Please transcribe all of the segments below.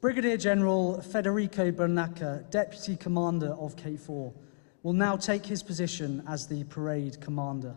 Brigadier General Federico Bernacca, Deputy Commander of KFOR, will now take his position as the parade commander.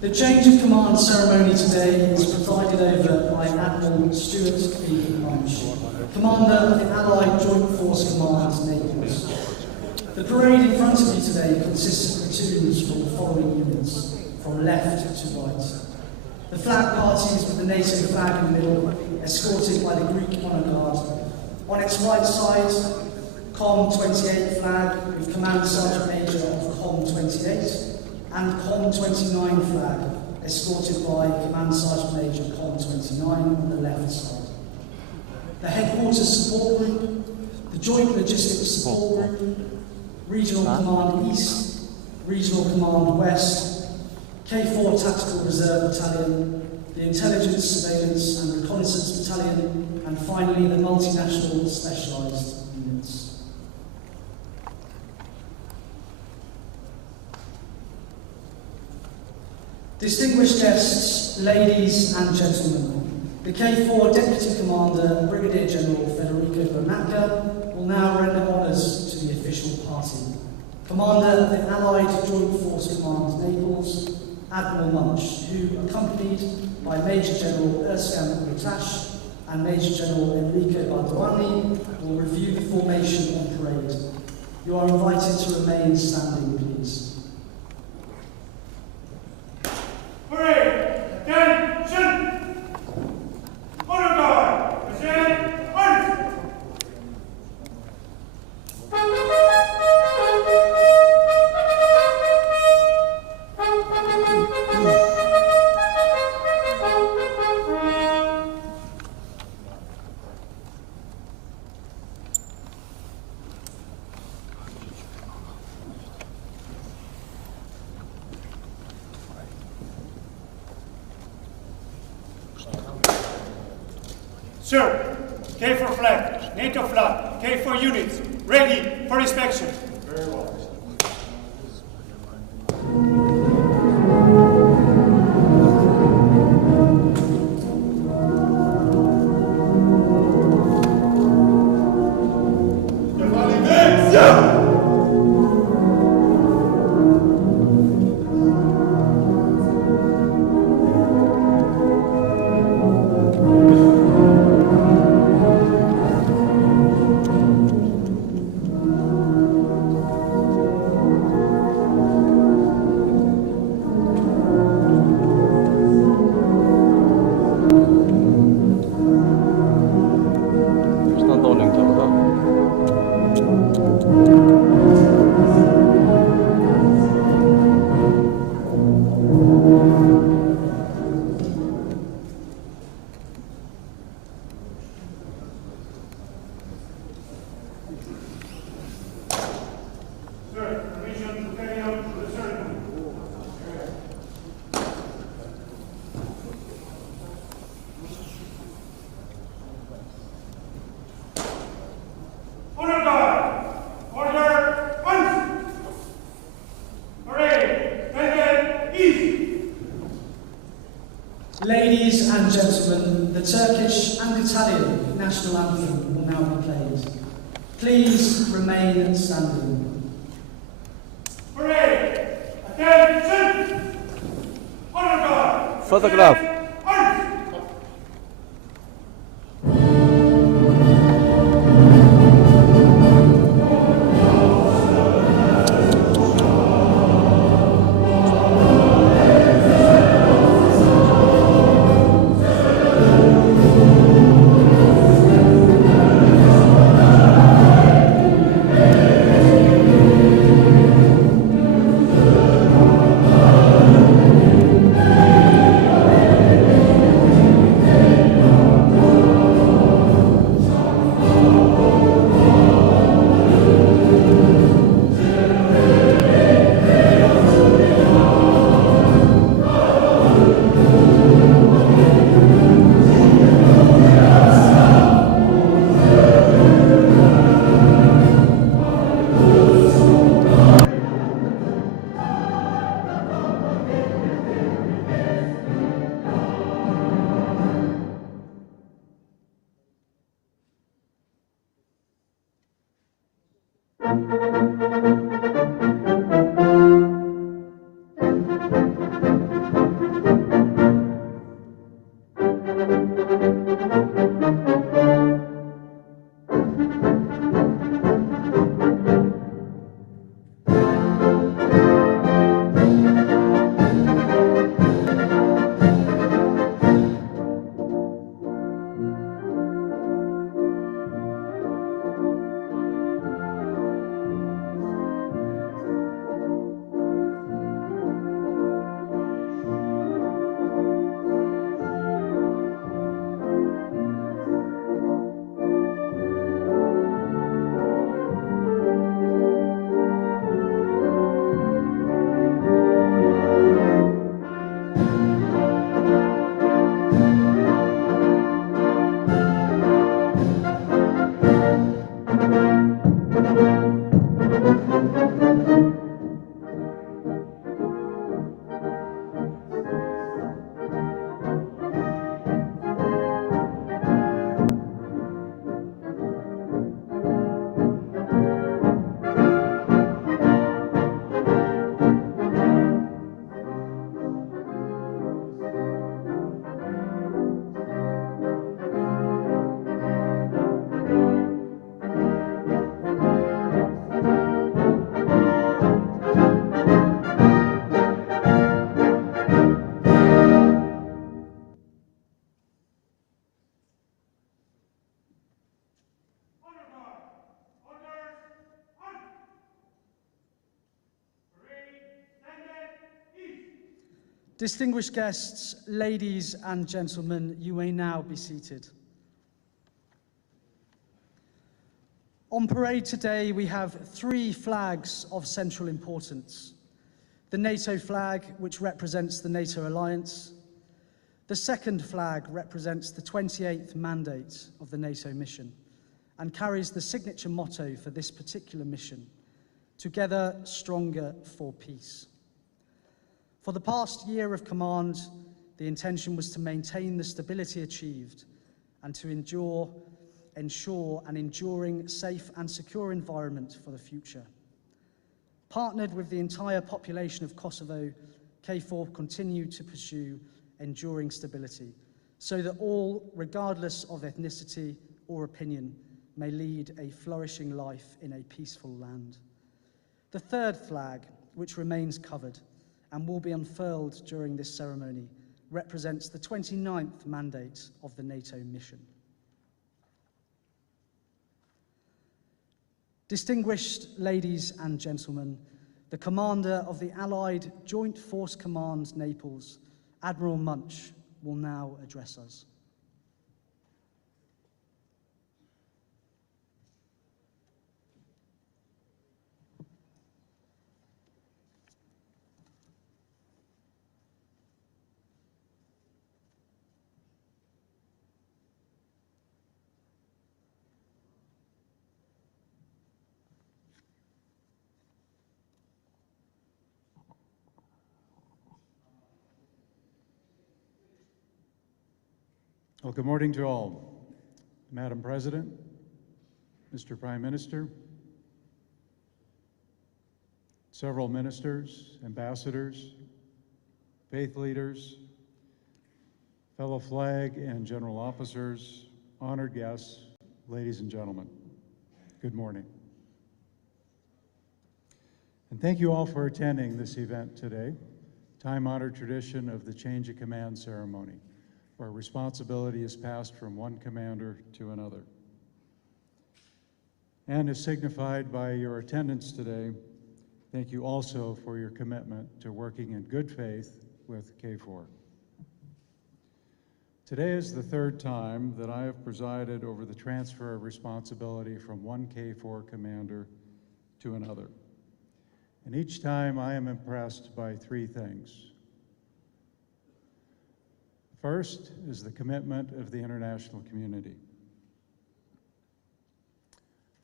The change of command ceremony today is presided over by Admiral Stuart B. Munch, Commander of the Allied Joint Force Command, Naples. The parade in front of you today consists of platoons from the following units, from left to right. The flag party is with the NATO flag in the middle, escorted by the Greek Honor Guard. On its right side, Com-28 flag with Command Sergeant Major of Com-28 and Com-29 flag escorted by Command Sergeant Major Com-29 on the left side. The Headquarters Support Group, the Joint Logistics Support Group, Regional Command East, Regional Command West, KFOR Tactical Reserve Battalion, the Intelligence, Surveillance and Reconnaissance Battalion, and finally the Multinational Specialised Units. Distinguished guests, ladies and gentlemen, the KFOR Deputy Commander, Brigadier General Federico Bernacca, will now render honours to the official party. Commander of the Allied Joint Force Command, Naples, Admiral Munch, who, accompanied by Major General Erskine Rutash and Major General Enrico Barduani, will review the formation on parade. You are invited to remain standing, please. Parade, attention! Honor Guard, present, arms! Sir, KFOR flag, NATO flag, KFOR units, ready for inspection. Very well. Ladies and gentlemen, the Turkish and Italian national anthem will now be played. Please remain standing. Parade! Attention! Honor guard! Photograph. Distinguished guests, ladies and gentlemen, you may now be seated. On parade today, we have 3 flags of central importance. The NATO flag, which represents the NATO alliance. The second flag represents the 28th mandate of the NATO mission and carries the signature motto for this particular mission: Together, Stronger for Peace. For the past year of command, the intention was to maintain the stability achieved and to ensure an enduring, safe and secure environment for the future. Partnered with the entire population of Kosovo, KFOR continued to pursue enduring stability so that all, regardless of ethnicity or opinion, may lead a flourishing life in a peaceful land. The third flag, which remains covered and will be unfurled during this ceremony, represents the 29th mandate of the NATO mission. Distinguished ladies and gentlemen, the commander of the Allied Joint Force Command Naples, Admiral Munch, will now address us. Well, good morning to all. Madam President, Mr. Prime Minister, several ministers, ambassadors, faith leaders, fellow flag and general officers, honored guests, ladies and gentlemen, good morning. And thank you all for attending this event today, time-honored tradition of the Change of Command ceremony, where responsibility is passed from one commander to another. And as signified by your attendance today, thank you also for your commitment to working in good faith with KFOR. Today is the third time that I have presided over the transfer of responsibility from one KFOR commander to another. And each time I am impressed by three things. First is the commitment of the international community.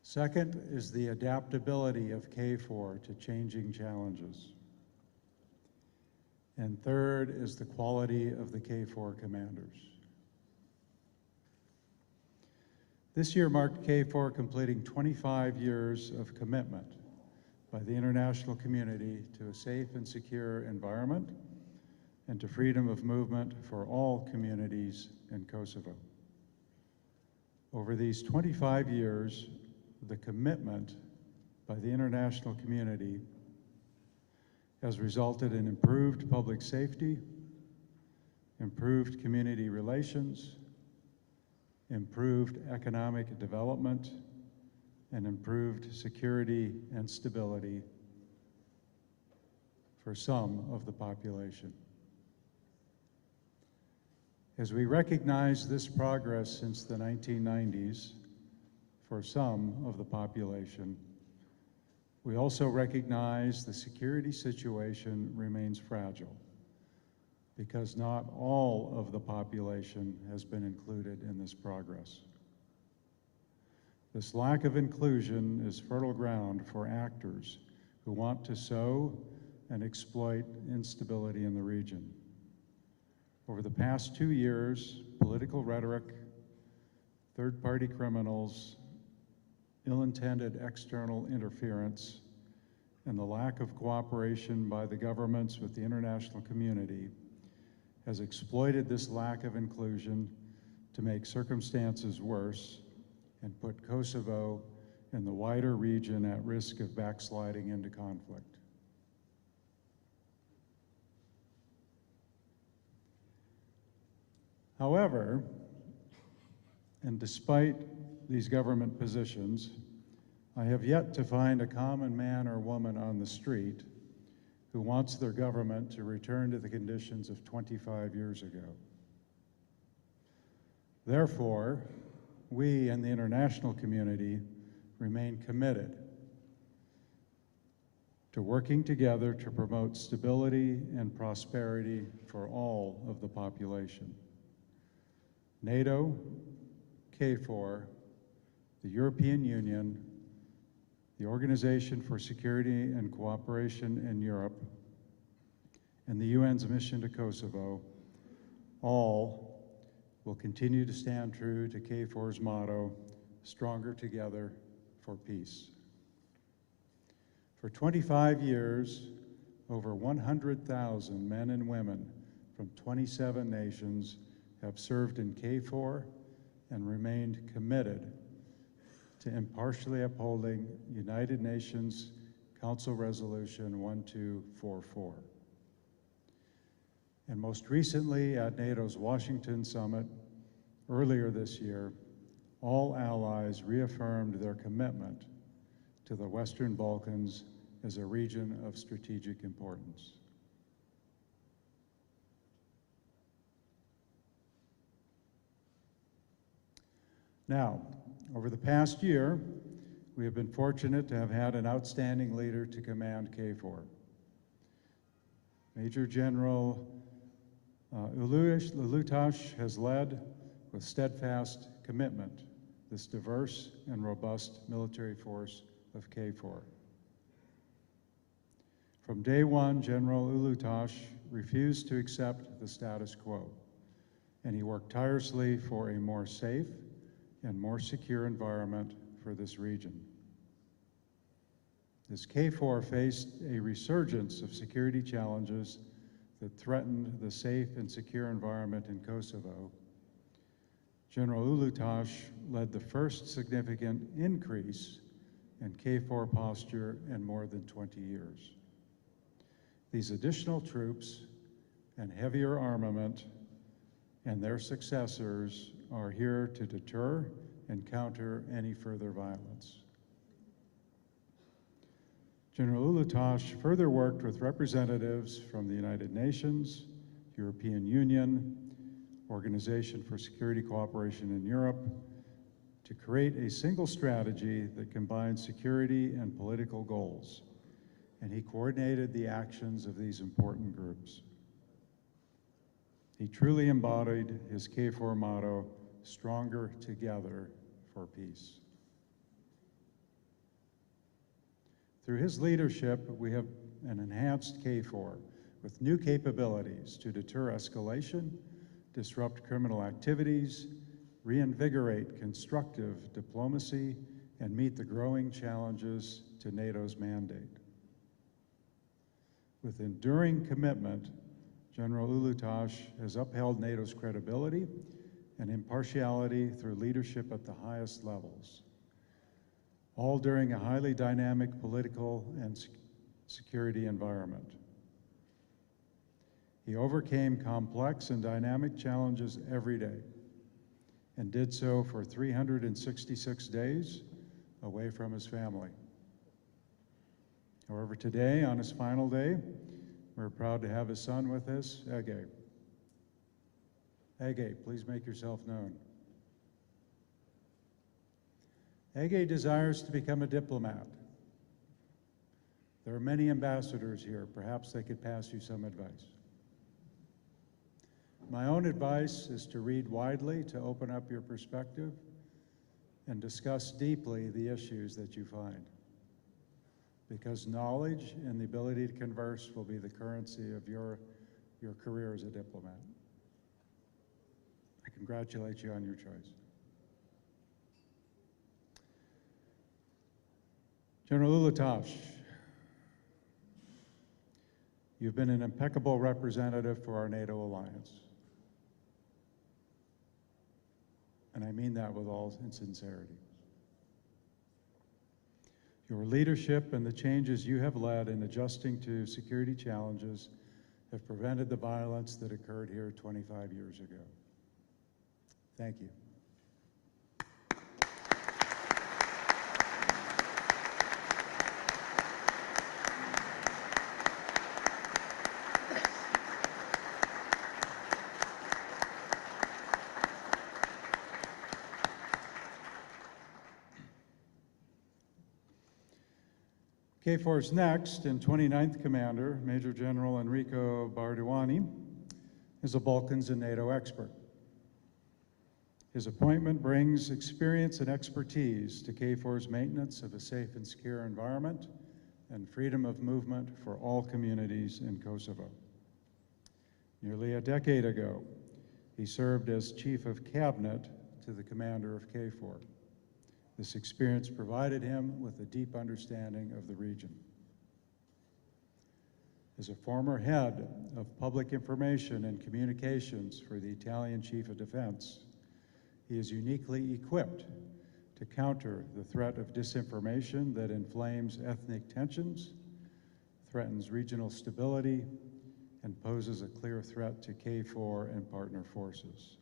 Second is the adaptability of KFOR to changing challenges. And third is the quality of the KFOR commanders. This year marked KFOR completing 25 years of commitment by the international community to a safe and secure environment and to freedom of movement for all communities in Kosovo. Over these 25 years, the commitment by the international community has resulted in improved public safety, improved community relations, improved economic development, and improved security and stability for some of the population. As we recognize this progress since the 1990s for some of the population, we also recognize the security situation remains fragile because not all of the population has been included in this progress. This lack of inclusion is fertile ground for actors who want to sow and exploit instability in the region. Over the past 2 years, political rhetoric, third-party criminals, ill-intended external interference, and the lack of cooperation by the governments with the international community has exploited this lack of inclusion to make circumstances worse and put Kosovo and the wider region at risk of backsliding into conflict. However, and despite these government positions, I have yet to find a common man or woman on the street who wants their government to return to the conditions of 25 years ago. Therefore, we and the international community remain committed to working together to promote stability and prosperity for all of the population. NATO, KFOR, the European Union, the Organization for Security and Cooperation in Europe, and the UN's mission to Kosovo, all will continue to stand true to KFOR's motto, stronger together for peace. For 25 years, over 100,000 men and women from 27 nations have served in KFOR and remained committed to impartially upholding United Nations Council Resolution 1244. And most recently at NATO's Washington summit earlier this year, all allies reaffirmed their commitment to the Western Balkans as a region of strategic importance. Now, over the past year, we have been fortunate to have had an outstanding leader to command KFOR. Major General Ulutash has led with steadfast commitment this diverse and robust military force of KFOR. From day one, General Ulutash refused to accept the status quo. and he worked tirelessly for a more safe and more secure environment for this region. As KFOR faced a resurgence of security challenges that threatened the safe and secure environment in Kosovo, General Ulutosh led the first significant increase in KFOR posture in more than 20 years. These additional troops and heavier armament and their successors are here to deter and counter any further violence. General Ulutosh further worked with representatives from the United Nations, European Union, Organization for Security Cooperation in Europe, to create a single strategy that combines security and political goals, and he coordinated the actions of these important groups. He truly embodied his KFOR motto, "Stronger together for peace." Through his leadership, we have an enhanced KFOR with new capabilities to deter escalation, disrupt criminal activities, reinvigorate constructive diplomacy, and meet the growing challenges to NATO's mandate. With enduring commitment, General Ulutosh has upheld NATO's credibility and impartiality through leadership at the highest levels, all during a highly dynamic political and security environment. He overcame complex and dynamic challenges every day and did so for 366 days away from his family. However, today, on his final day, we're proud to have his son with us, Ege. Ege, please make yourself known. Ege desires to become a diplomat. There are many ambassadors here. Perhaps they could pass you some advice. My own advice is to read widely, to open up your perspective, and discuss deeply the issues that you find. Because knowledge and the ability to converse will be the currency of your career as a diplomat. I congratulate you on your choice. General Ulutosh, you've been an impeccable representative for our NATO alliance. And I mean that with all sincerity. Your leadership and the changes you have led in adjusting to security challenges have prevented the violence that occurred here 25 years ago. Thank you. KFOR's next and 29th Commander, Major General Enrico Barduani, is a Balkans and NATO expert. His appointment brings experience and expertise to KFOR's maintenance of a safe and secure environment and freedom of movement for all communities in Kosovo. Nearly a decade ago, he served as Chief of Cabinet to the Commander of KFOR. This experience provided him with a deep understanding of the region. As a former head of public information and communications for the Italian Chief of Defense, he is uniquely equipped to counter the threat of disinformation that inflames ethnic tensions, threatens regional stability, and poses a clear threat to KFOR and partner forces.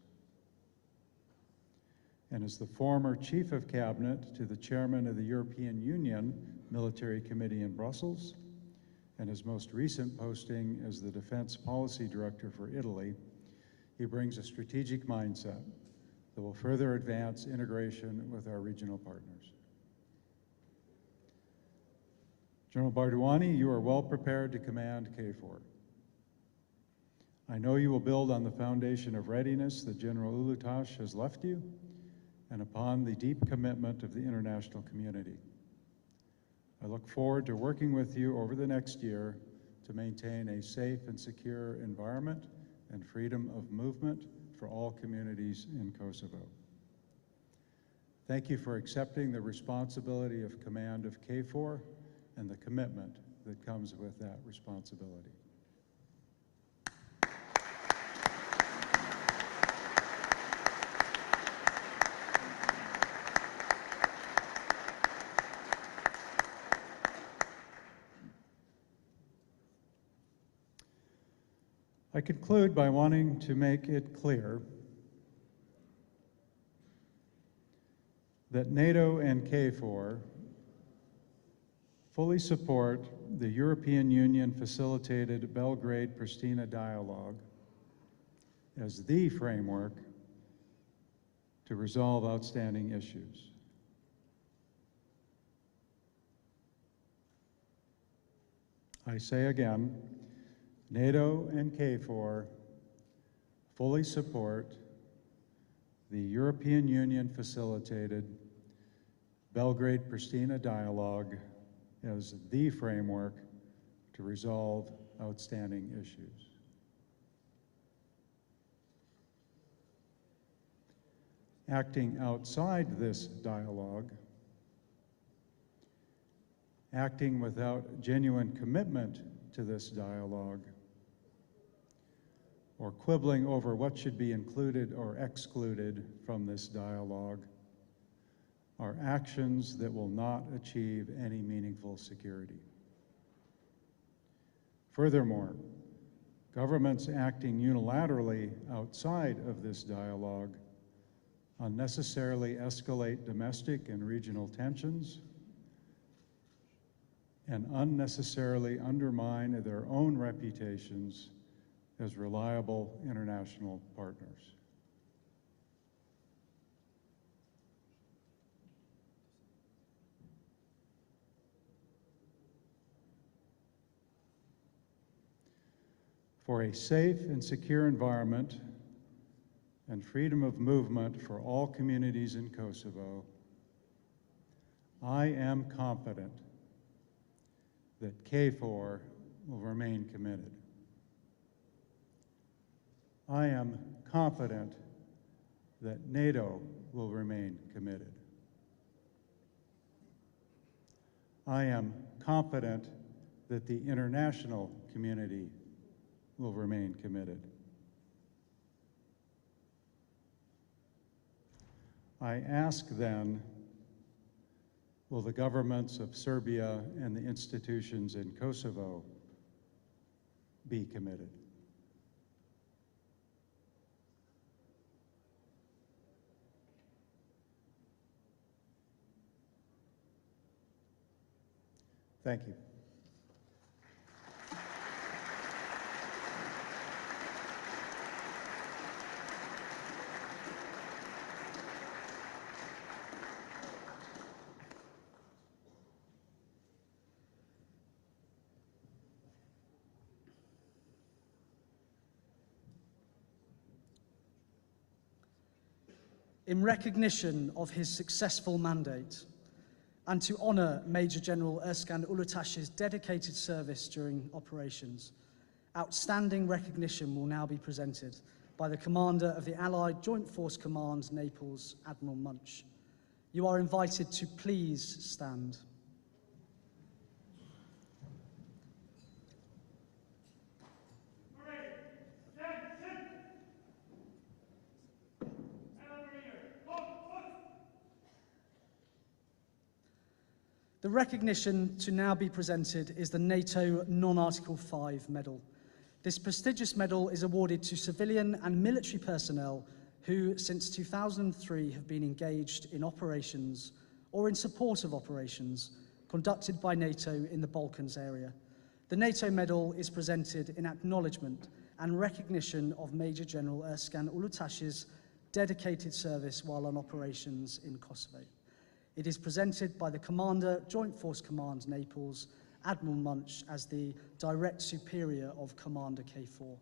And as the former Chief of Cabinet to the Chairman of the European Union Military Committee in Brussels, and his most recent posting as the Defense Policy Director for Italy, he brings a strategic mindset that will further advance integration with our regional partners. General Barduani, you are well prepared to command KFOR. I know you will build on the foundation of readiness that General Ulutosh has left you, and upon the deep commitment of the international community. I look forward to working with you over the next year to maintain a safe and secure environment and freedom of movement for all communities in Kosovo. Thank you for accepting the responsibility of command of KFOR and the commitment that comes with that responsibility. I conclude by wanting to make it clear that NATO and KFOR fully support the European Union facilitated Belgrade-Pristina dialogue as the framework to resolve outstanding issues. I say again, NATO and KFOR fully support the European Union facilitated Belgrade-Pristina dialogue as the framework to resolve outstanding issues. Acting outside this dialogue, acting without genuine commitment to this dialogue, or quibbling over what should be included or excluded from this dialogue, are actions that will not achieve any meaningful security. Furthermore, governments acting unilaterally outside of this dialogue unnecessarily escalate domestic and regional tensions and unnecessarily undermine their own reputations as reliable international partners. For a safe and secure environment and freedom of movement for all communities in Kosovo, I am confident that KFOR will remain committed. I am confident that NATO will remain committed. I am confident that the international community will remain committed. I ask then, will the governments of Serbia and the institutions in Kosovo be committed? Thank you. In recognition of his successful mandate, and to honour Major General Erskine Ulutash's dedicated service during operations, outstanding recognition will now be presented by the Commander of the Allied Joint Force Command, Naples, Admiral Munch. You are invited to please stand. The recognition to now be presented is the NATO Non-Article 5 Medal. This prestigious medal is awarded to civilian and military personnel who, since 2003, have been engaged in operations or in support of operations conducted by NATO in the Balkans area. The NATO medal is presented in acknowledgement and recognition of Major General Erskine Ulutash's dedicated service while on operations in Kosovo. It is presented by the Commander, Joint Force Command, Naples, Admiral Munch, as the Direct Superior of Commander KFOR.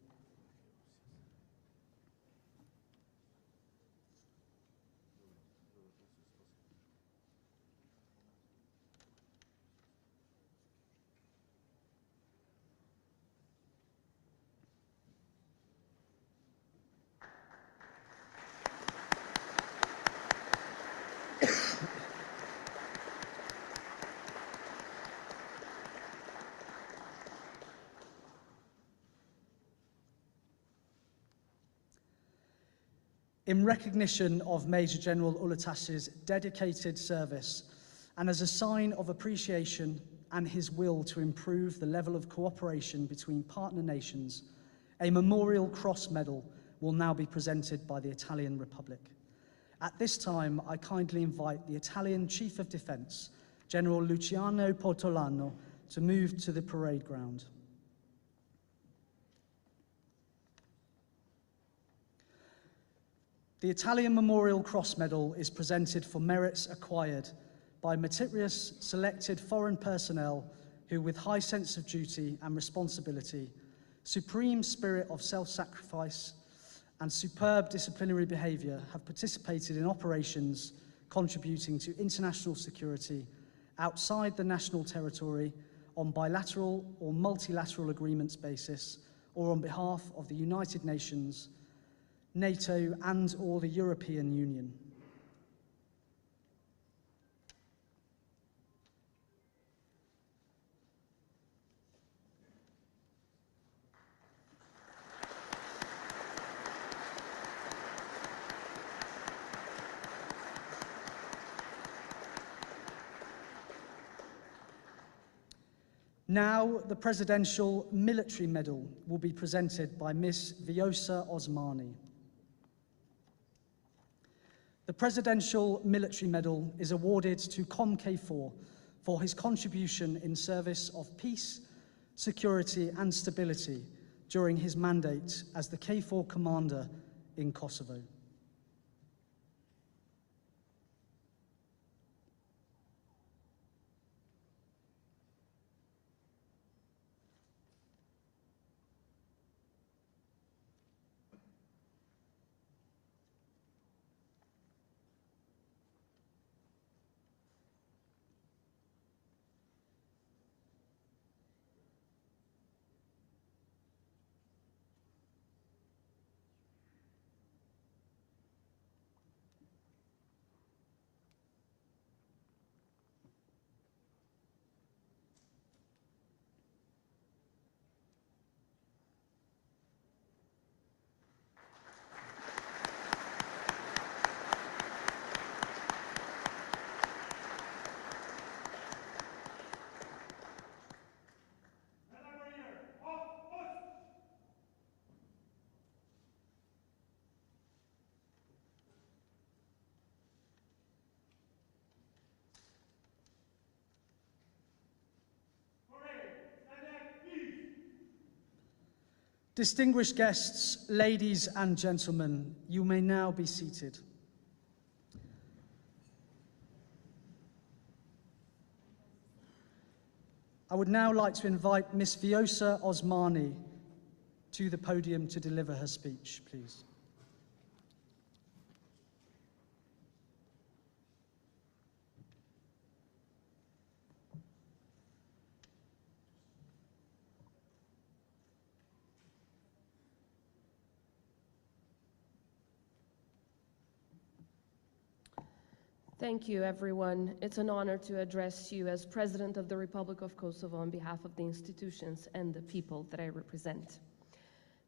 In recognition of Major General Ulutash's dedicated service and as a sign of appreciation and his will to improve the level of cooperation between partner nations, a Memorial Cross Medal will now be presented by the Italian Republic. At this time, I kindly invite the Italian Chief of Defence, General Luciano Portolano, to move to the parade ground. The Italian Memorial Cross Medal is presented for merits acquired by meticulous selected foreign personnel who, with high sense of duty and responsibility, supreme spirit of self-sacrifice, and superb disciplinary behaviour, have participated in operations contributing to international security outside the national territory on bilateral or multilateral agreements basis, or on behalf of the United Nations, NATO and/or the European Union. Now, the Presidential Military Medal will be presented by Ms. Vjosa Osmani. The Presidential Military Medal is awarded to KFOR for his contribution in service of peace, security and stability during his mandate as the KFOR commander in Kosovo. Distinguished guests, ladies and gentlemen, you may now be seated. I would now like to invite Ms. Vjosa Osmani to the podium to deliver her speech, please. Thank you, everyone. It's an honor to address you as President of the Republic of Kosovo on behalf of the institutions and the people that I represent.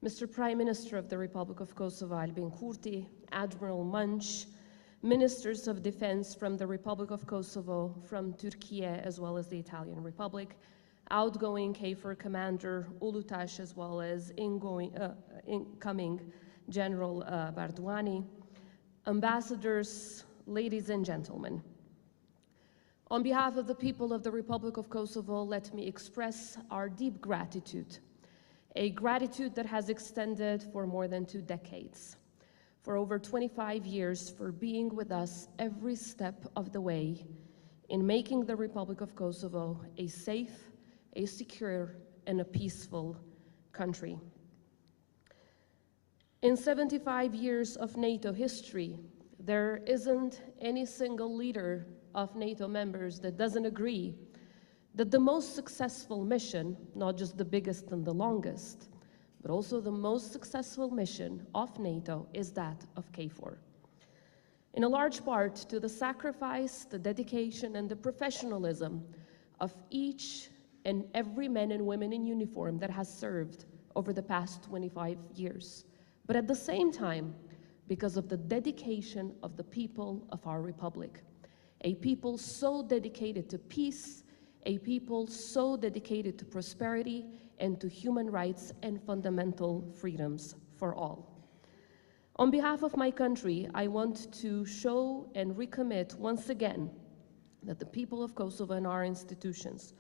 Mr. Prime Minister of the Republic of Kosovo, Albin Kurti, Admiral Munch, Ministers of Defense from the Republic of Kosovo, from Turkey, as well as the Italian Republic, outgoing KFOR Commander Ulutash, as well as incoming General Bardwani, ambassadors, ladies and gentlemen. On behalf of the people of the Republic of Kosovo, let me express our deep gratitude, a gratitude that has extended for more than 2 decades, for over 25 years, for being with us every step of the way in making the Republic of Kosovo a safe, a secure, and a peaceful country. In 75 years of NATO history, there isn't any single leader of NATO members that doesn't agree that the most successful mission, not just the biggest and the longest, but also the most successful mission of NATO is that of KFOR. In a large part to the sacrifice, the dedication, and the professionalism of each and every man and woman in uniform that has served over the past 25 years. But at the same time, because of the dedication of the people of our republic. A people so dedicated to peace, a people so dedicated to prosperity and to human rights and fundamental freedoms for all. On behalf of my country, I want to show and recommit once again that the people of Kosovo and our institutions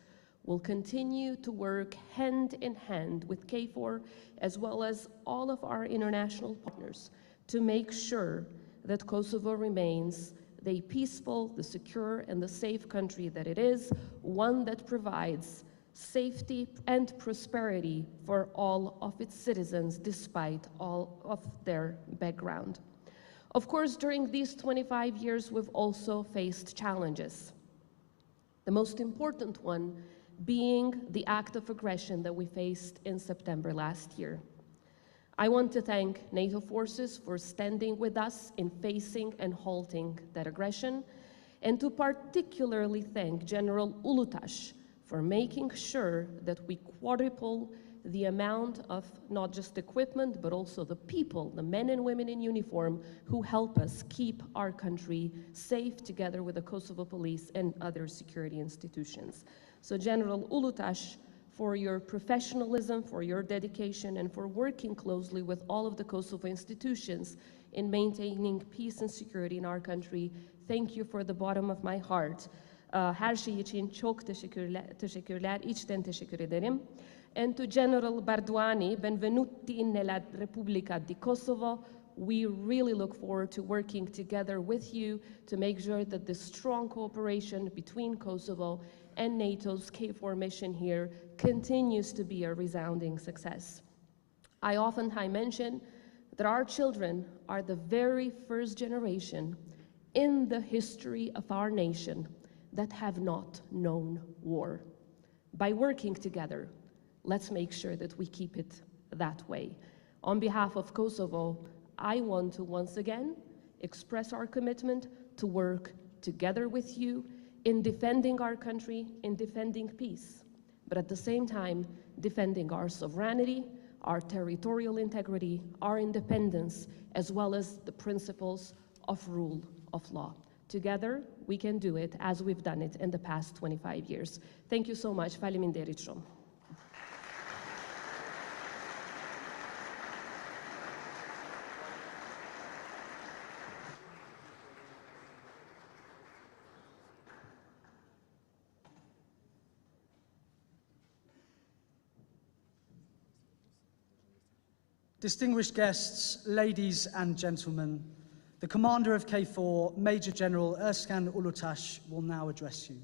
will continue to work hand in hand with KFOR as well as all of our international partners to make sure that Kosovo remains the peaceful, the secure, and the safe country that it is, one that provides safety and prosperity for all of its citizens despite all of their background. Of course, during these 25 years, we've also faced challenges. The most important one being the act of aggression that we faced in September last year. I want to thank NATO forces for standing with us in facing and halting that aggression, and to particularly thank General Ulutash for making sure that we quadruple the amount of not just equipment, but also the people, the men and women in uniform who help us keep our country safe together with the Kosovo police and other security institutions. So General Ulutash, for your professionalism, for your dedication, and for working closely with all of the Kosovo institutions in maintaining peace and security in our country. Thank you for the bottom of my heart. Her şey için çok teşekkürler, içten teşekkür ederim. And to General Barduani, benvenuti nella Repubblica di Kosovo. We really look forward to working together with you to make sure that the strong cooperation between Kosovo and NATO's KFOR mission here continues to be a resounding success. I oftentimes mention that our children are the very first generation in the history of our nation that have not known war. By working together, let's make sure that we keep it that way. On behalf of Kosovo, I want to once again express our commitment to work together with you in defending our country, in defending peace, but at the same time, defending our sovereignty, our territorial integrity, our independence, as well as the principles of rule of law. Together, we can do it as we've done it in the past 25 years. Thank you so much. Faleminderit shumë. Distinguished guests, ladies and gentlemen, the Commander of KFOR, Major General Erskine Ulutash, will now address you.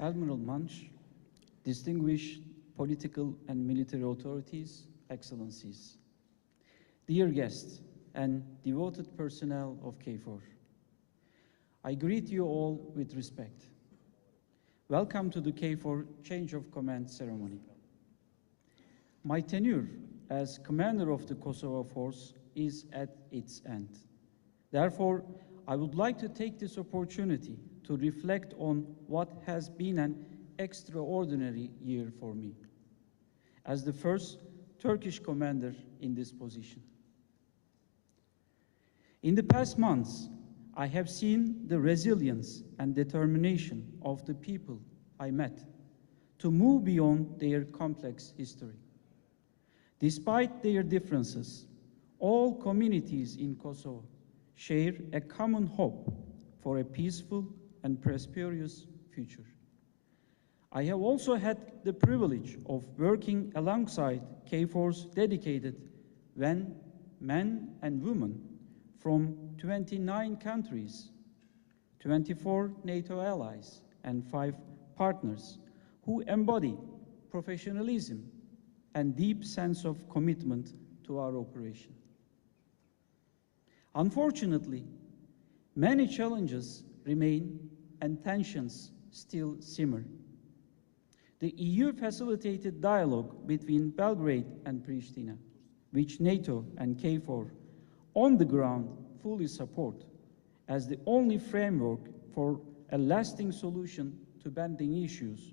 Admiral Munch, distinguished political and military authorities, excellencies, dear guests and devoted personnel of KFOR, I greet you all with respect. Welcome to the KFOR Change of Command ceremony. My tenure as commander of the Kosovo force is at its end. Therefore, I would like to take this opportunity to reflect on what has been an extraordinary year for me as the first Turkish commander in this position. In the past months, I have seen the resilience and determination of the people I met to move beyond their complex history. Despite their differences, all communities in Kosovo share a common hope for a peaceful and prosperous future. I have also had the privilege of working alongside KFOR's dedicated men and women from 29 countries, 24 NATO allies, and 5 partners who embody professionalism and deep sense of commitment to our operation. Unfortunately, many challenges remain and tensions still simmer. The EU facilitated dialogue between Belgrade and Pristina, which NATO and KFOR on the ground fully support as the only framework for a lasting solution to pending issues,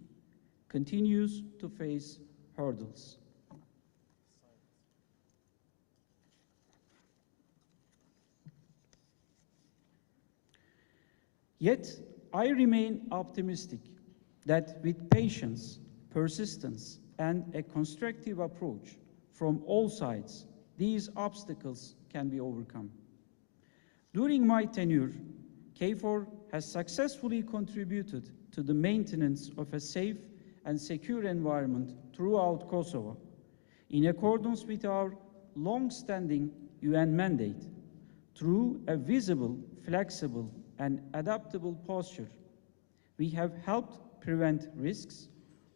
continues to face hurdles. Yet, I remain optimistic that with patience, persistence, and a constructive approach from all sides, these obstacles can be overcome. During my tenure, KFOR has successfully contributed to the maintenance of a safe and secure environment throughout Kosovo, in accordance with our long-standing UN mandate. Through a visible, flexible, and adaptable posture, we have helped prevent risks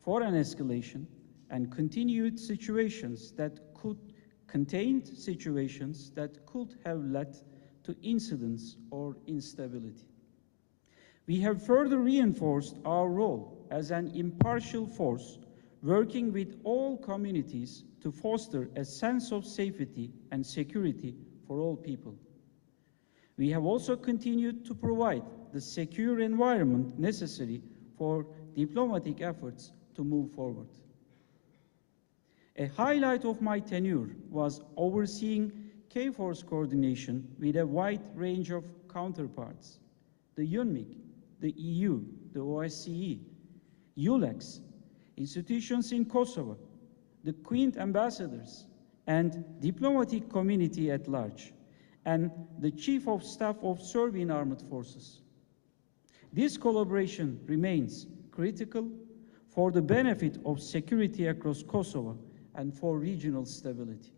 for an escalation and contained situations that could have led to incidents or instability. We have further reinforced our role as an impartial force, working with all communities to foster a sense of safety and security for all people. We have also continued to provide the secure environment necessary for diplomatic efforts to move forward. A highlight of my tenure was overseeing KFOR's coordination with a wide range of counterparts: the UNMIC, the EU, the OSCE, ULEX, institutions in Kosovo, the Queen ambassadors, and diplomatic community at large, and the Chief of Staff of Serbian Armed Forces. This collaboration remains critical for the benefit of security across Kosovo and for regional stability.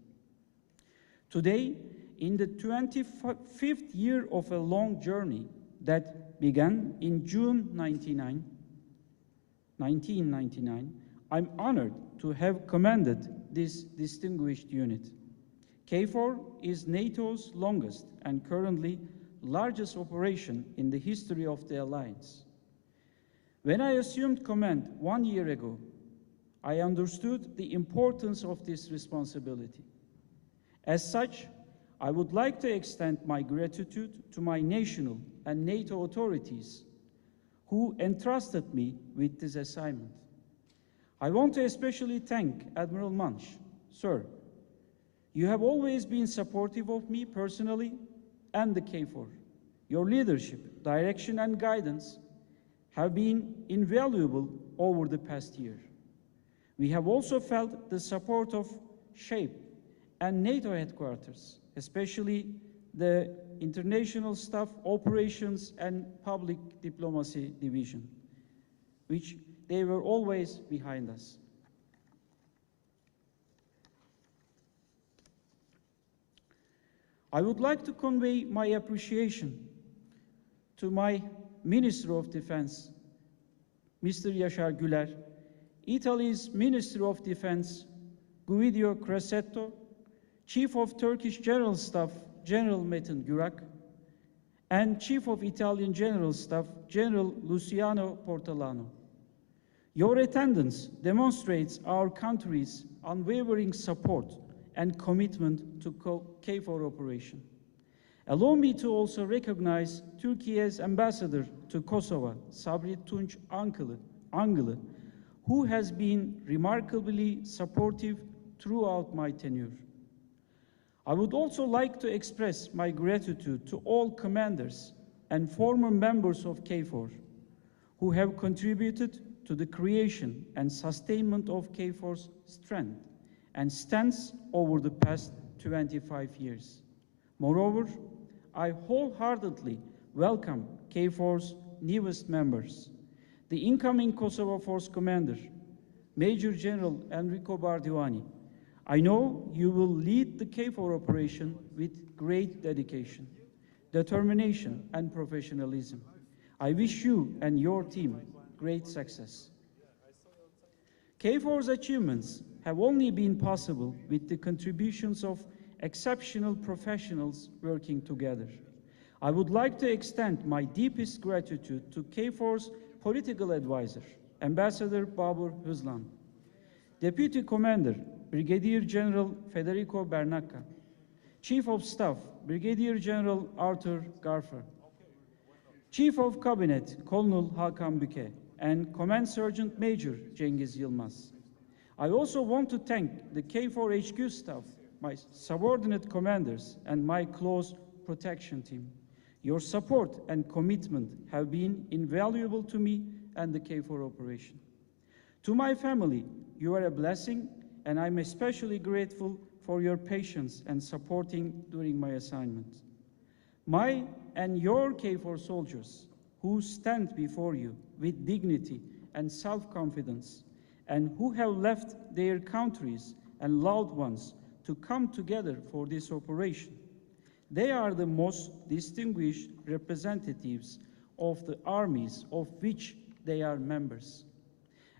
Today, in the 25th year of a long journey that began in June 1999, I'm honored to have commanded this distinguished unit. KFOR is NATO's longest and currently largest operation in the history of the alliance. When I assumed command 1 year ago, I understood the importance of this responsibility. As such, I would like to extend my gratitude to my national and NATO authorities who entrusted me with this assignment. I want to especially thank Admiral Manch. Sir, you have always been supportive of me personally and the KFOR. Your leadership, direction, and guidance have been invaluable over the past year. We have also felt the support of SHAPE and NATO headquarters, especially the International Staff Operations and Public Diplomacy Division, which they were always behind us. I would like to convey my appreciation to my Minister of Defense, Mr. Yaşar Güler, Italy's Minister of Defense, Guido Crosetto, Chief of Turkish General Staff, General Metin Gürak, and Chief of Italian General Staff, General Luciano Portolano. Your attendance demonstrates our country's unwavering support and commitment to KFOR operation. Allow me to also recognize Turkey's ambassador to Kosovo, Sabri Tunç Angılı, who has been remarkably supportive throughout my tenure. I would also like to express my gratitude to all commanders and former members of KFOR who have contributed to the creation and sustainment of KFOR's strength and stance over the past 25 years. Moreover, I wholeheartedly welcome KFOR's newest members, the incoming Kosovo Force Commander, Major General Enrico Bardiani. I know you will lead the KFOR operation with great dedication, determination, and professionalism. I wish you and your team great success. KFOR's achievements have only been possible with the contributions of exceptional professionals working together. I would like to extend my deepest gratitude to KFOR's Political Advisor, Ambassador Babur Hızlan, Deputy Commander, Brigadier General Federico Bernacca, Chief of Staff, Brigadier General Arthur Garfer, Chief of Cabinet, Colonel Hakan Büke, and Command Sergeant Major Cengiz Yılmaz. I also want to thank the KFOR HQ staff, my subordinate commanders, and my close protection team. Your support and commitment have been invaluable to me and the KFOR operation. To my family, you are a blessing, and I'm especially grateful for your patience and supporting during my assignment. My and your KFOR soldiers who stand before you with dignity and self-confidence, and who have left their countries and loved ones to come together for this operation. They are the most distinguished representatives of the armies of which they are members.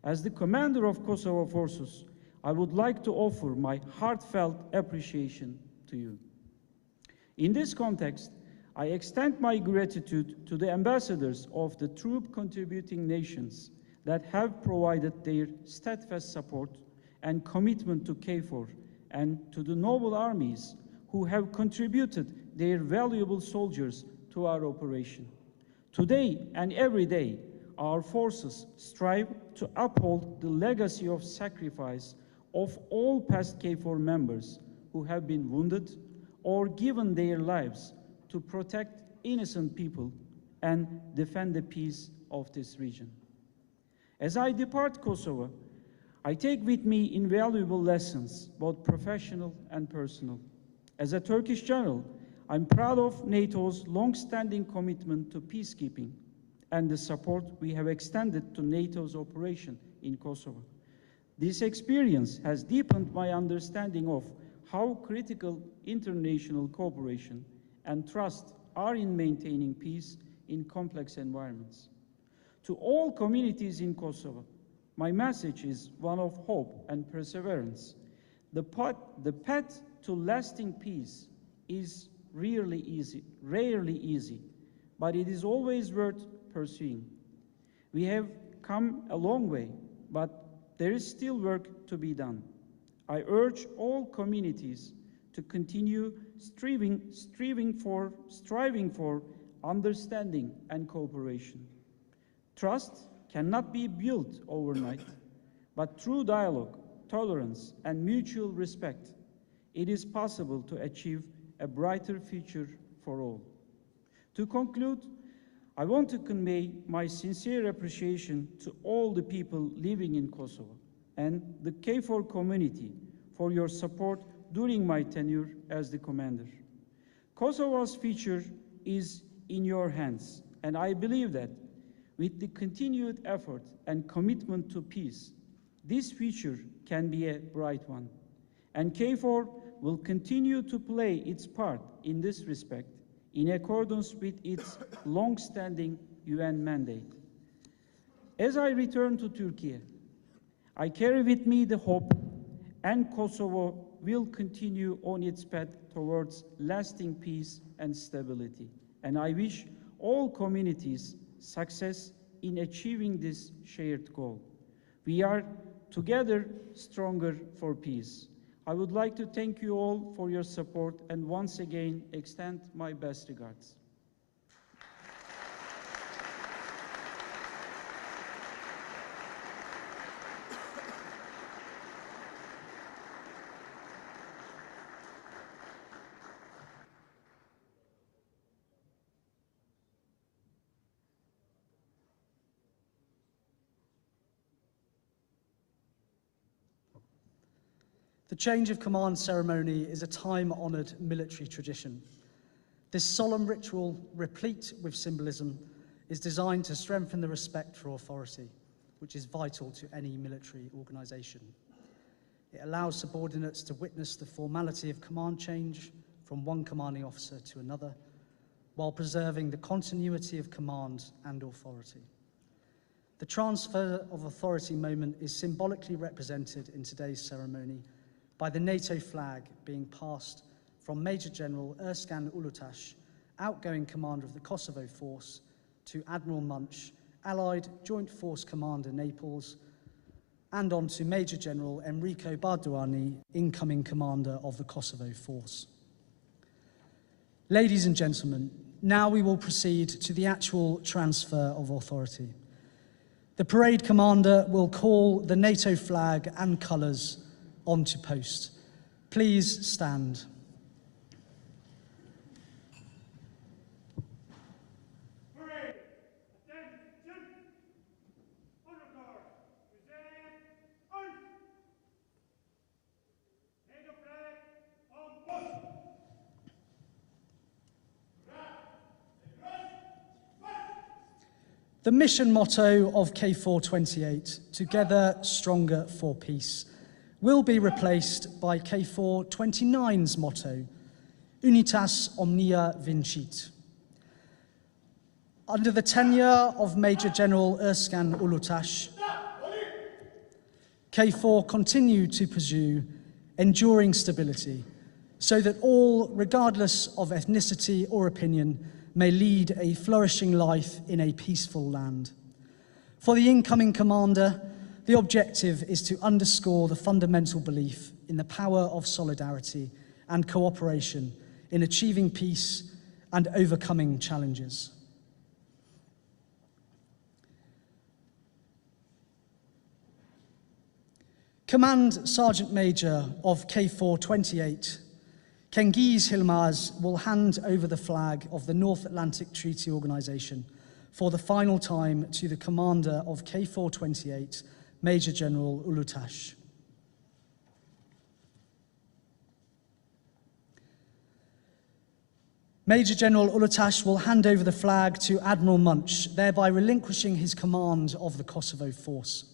As the commander of Kosovo forces, I would like to offer my heartfelt appreciation to you. In this context, I extend my gratitude to the ambassadors of the troop contributing nations that have provided their steadfast support and commitment to KFOR, and to the noble armies who have contributed their valuable soldiers to our operation. Today and every day, our forces strive to uphold the legacy of sacrifice of all past KFOR members who have been wounded or given their lives to protect innocent people and defend the peace of this region. As I depart Kosovo, I take with me invaluable lessons, both professional and personal. As a Turkish general, I'm proud of NATO's long-standing commitment to peacekeeping and the support we have extended to NATO's operation in Kosovo. This experience has deepened my understanding of how critical international cooperation and trust are in maintaining peace in complex environments. To all communities in Kosovo, my message is one of hope and perseverance. The path to lasting peace is rarely easy, but it is always worth pursuing. We have come a long way, but there is still work to be done. I urge all communities to continue striving for understanding and cooperation. Trust cannot be built overnight, but through dialogue, tolerance, and mutual respect, it is possible to achieve a brighter future for all. To conclude, I want to convey my sincere appreciation to all the people living in Kosovo and the KFOR community for your support during my tenure as the commander. Kosovo's future is in your hands, and I believe that with the continued effort and commitment to peace, this future can be a bright one. And KFOR will continue to play its part in this respect in accordance with its long-standing UN mandate. As I return to Turkey, I carry with me the hope, and Kosovo will continue on its path towards lasting peace and stability. And I wish all communities success in achieving this shared goal. We are together stronger for peace. I would like to thank you all for your support and once again extend my best regards. The change of command ceremony is a time-honored military tradition. This solemn ritual, replete with symbolism, is designed to strengthen the respect for authority, which is vital to any military organization. It allows subordinates to witness the formality of command change from one commanding officer to another, while preserving the continuity of command and authority. The transfer of authority moment is symbolically represented in today's ceremony by the NATO flag being passed from Major General Erskine Ulutaş, outgoing commander of the Kosovo force, to Admiral Munch, Allied Joint Force Commander Naples, and on to Major General Enrico Barduani, incoming commander of the Kosovo Force. Ladies and gentlemen, now we will proceed to the actual transfer of authority. The parade commander will call the NATO flag and colours onto post. Please stand. Parade, attention, honor guard, present, on. NATO flag on post. The mission motto of KFOR-28, Together Stronger for Peace, will be replaced by KFOR-29's motto, Unitas Omnia Vincit. Under the tenure of Major General Erskine Ulutaş, KFOR continued to pursue enduring stability so that all, regardless of ethnicity or opinion, may lead a flourishing life in a peaceful land. For the incoming commander, the objective is to underscore the fundamental belief in the power of solidarity and cooperation in achieving peace and overcoming challenges. Command Sergeant Major of KFOR-28, Cengiz Yilmaz, will hand over the flag of the North Atlantic Treaty Organization for the final time to the commander of KFOR-28, Major General Ulutaş. Major General Ulutaş will hand over the flag to Admiral Munch, thereby relinquishing his command of the Kosovo force.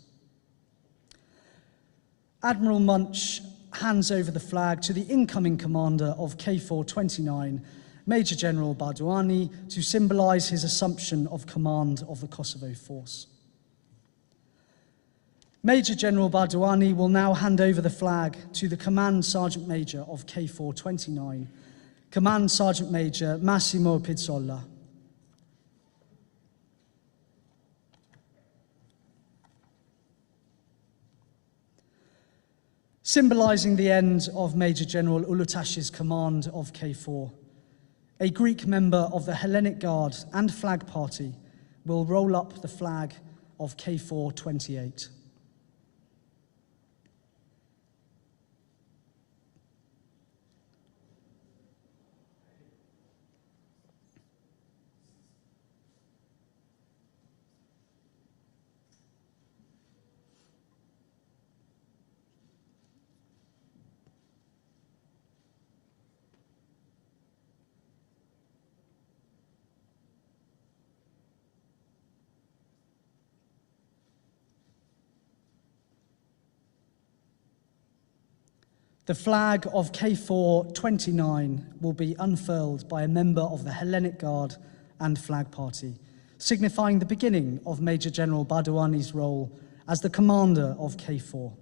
Admiral Munch hands over the flag to the incoming commander of KFOR-29, Major General Barduani, to symbolize his assumption of command of the Kosovo force. Major General Barduani will now hand over the flag to the Command Sergeant Major of KFOR-29, Command Sergeant Major Massimo Pizzola. Symbolizing the end of Major General Ulutaş's command of KFOR, a Greek member of the Hellenic Guard and Flag Party will roll up the flag of KFOR-28. The flag of KFOR-29 will be unfurled by a member of the Hellenic Guard and Flag Party, signifying the beginning of Major General Barduani's role as the commander of KFOR.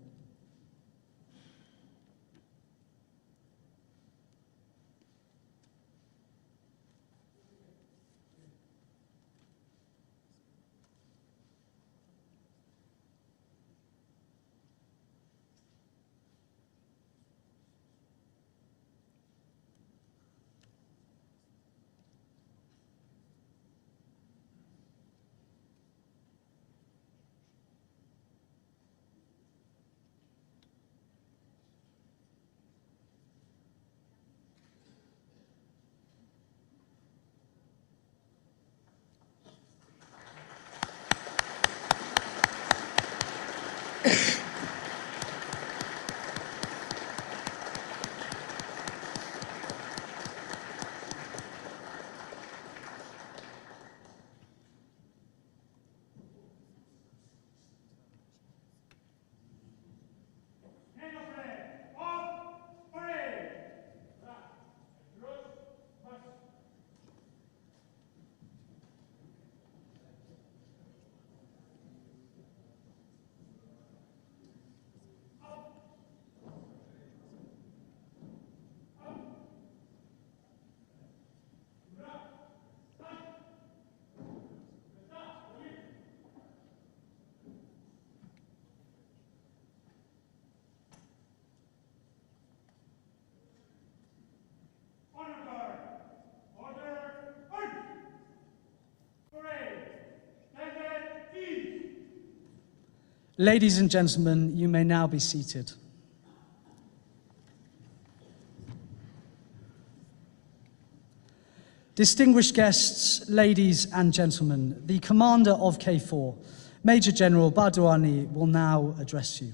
Ladies and gentlemen, you may now be seated. Distinguished guests, ladies and gentlemen, the commander of KFOR, Major General Bardouani, will now address you.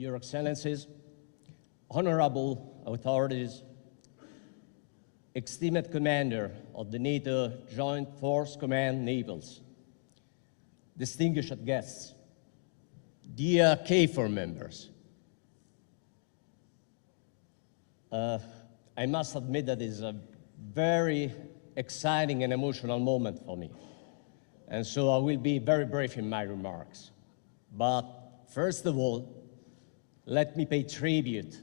Your Excellencies, honorable authorities, esteemed commander of the NATO Joint Force Command Navals, distinguished guests, dear KFOR members, I must admit that it is a very exciting and emotional moment for me. And so I will be very brief in my remarks. But first of all, let me pay tribute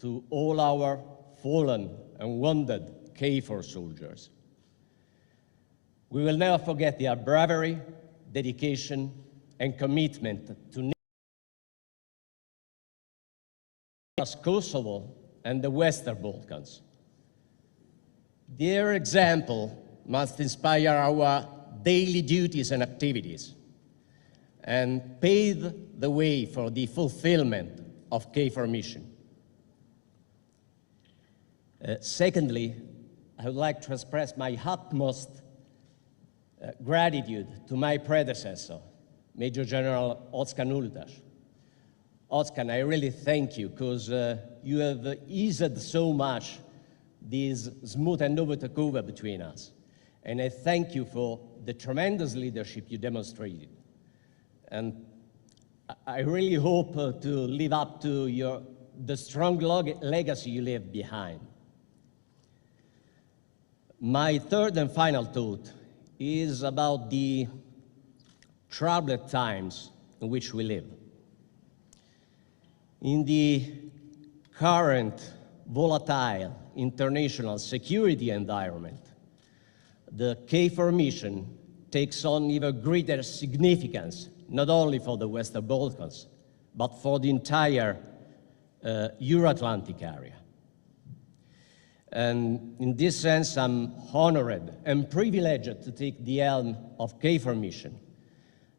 to all our fallen and wounded KFOR soldiers. We will never forget their bravery, dedication, and commitment to Kosovo and the Western Balkans. Their example must inspire our daily duties and activities and pave the way for the fulfillment of KFOR mission. Secondly, I would like to express my utmost gratitude to my predecessor, Major General Özkan Ultas. Özkan, I really thank you because you have eased so much this smooth handover between us. And I thank you for the tremendous leadership you demonstrated. And I really hope to live up to the strong legacy you left behind. My third and final thought is about the troubled times in which we live. In the current volatile international security environment, the KFOR mission takes on even greater significance, not only for the Western Balkans, but for the entire Euro-Atlantic area. And in this sense, I'm honored and privileged to take the helm of KFOR mission.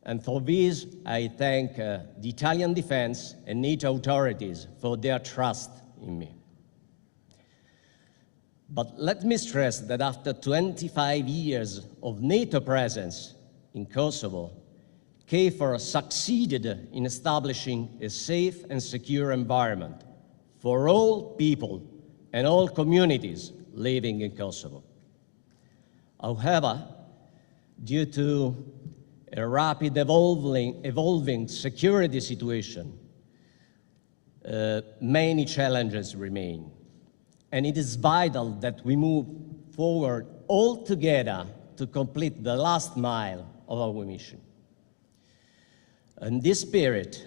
And for this, I thank the Italian defense and NATO authorities for their trust in me. But let me stress that after 25 years of NATO presence in Kosovo, KFOR succeeded in establishing a safe and secure environment for all people and all communities living in Kosovo. However, due to a rapid evolving security situation, many challenges remain. And it is vital that we move forward all together to complete the last mile of our mission. In this spirit,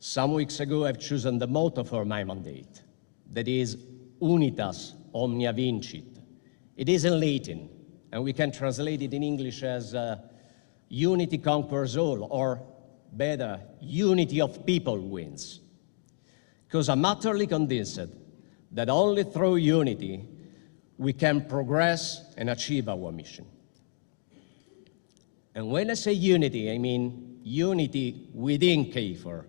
some weeks ago I've chosen the motto for my mandate, that is Unitas Omnia Vincit. It is in Latin, and we can translate it in English as unity conquers all, or better, unity of people wins. Because I'm utterly convinced that only through unity we can progress and achieve our mission. And when I say unity, I mean unity within KFOR,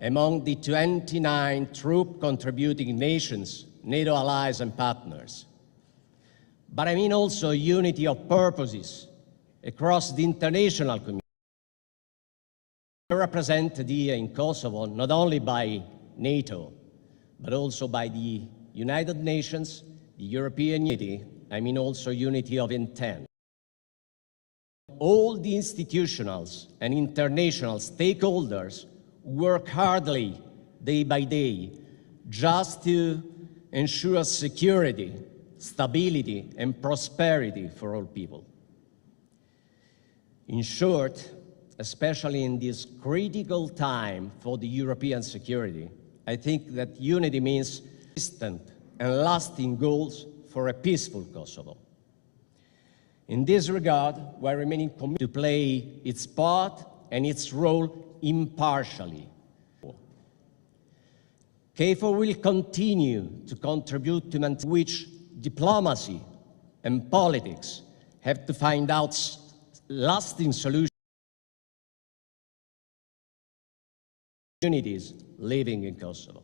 among the 29 troop-contributing nations, NATO allies and partners. But I mean also unity of purposes across the international community. We're represented here in Kosovo not only by NATO, but also by the United Nations, the European Unity, I mean also unity of intent. All the institutionals and international stakeholders work hardly day by day just to ensure security, stability, and prosperity for all people. In short, especially in this critical time for the European security, I think that unity means consistent and lasting goals for a peaceful Kosovo. In this regard, we are remaining committed to play its part and its role impartially. KFOR will continue to contribute to maintain which diplomacy and politics have to find out lasting solutions to communities living in Kosovo.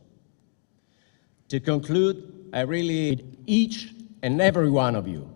To conclude, I really need each and every one of you